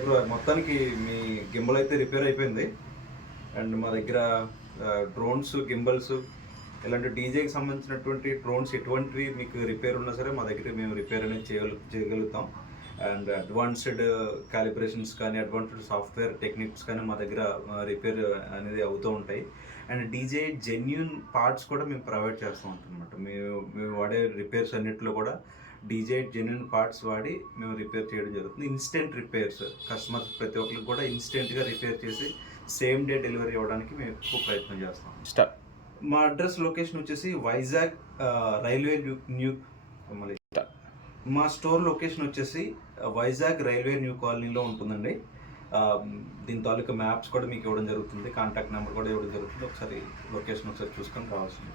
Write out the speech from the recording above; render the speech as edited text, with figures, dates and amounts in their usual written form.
Bro మొత్తానికి మీ gimbal అయితే repair అయిపోయింది. అండ్ మా దగ్గర డ్రోన్స్, గింబల్స్ ఇలాంటి డీజేకి సంబంధించినటువంటి డ్రోన్స్ ఎటువంటివి మీకు రిపేర్ ఉన్నా సరే మా దగ్గర మేము రిపేర్ అనేది చేయగలుగుతాం. అండ్ అడ్వాన్స్డ్ కాలిబ్రేషన్స్ కానీ, అడ్వాన్స్డ్ సాఫ్ట్వేర్ టెక్నిక్స్ కానీ మా దగ్గర రిపేర్ అనేది అవుతూ ఉంటాయి. అండ్ డీజే జెన్యూన్ పార్ట్స్ కూడా మేము ప్రొవైడ్ చేస్తూ ఉంటాం అనమాట. మేము వాడే రిపేర్స్ అన్నింటిలో కూడా డీజే జెన్యూన్ పార్ట్స్ వాడి మేము రిపేర్ చేయడం జరుగుతుంది. ఇన్స్టెంట్ రిపేర్స్, కస్టమర్స్ ప్రతి ఒక్కరికి కూడా ఇన్స్టెంట్గా రిపేర్ చేసి సేమ్ డే డెలివరీ ఇవ్వడానికి మేము ఎక్కువ ప్రయత్నం చేస్తాం. మా అడ్రస్ లొకేషన్ వచ్చేసి వైజాగ్ రైల్వే న్యూ మళ్ళీ మా స్టోర్ లొకేషన్ వచ్చేసి వైజాగ్ రైల్వే న్యూ కాలనీలో ఉంటుందండి. దీని తాలూకా మ్యాప్స్ కూడా మీకు ఇవ్వడం జరుగుతుంది, కాంటాక్ట్ నెంబర్ కూడా ఇవ్వడం జరుగుతుంది. ఒకసారి లొకేషన్ ఒకసారి చూసుకొని రావాల్సింది.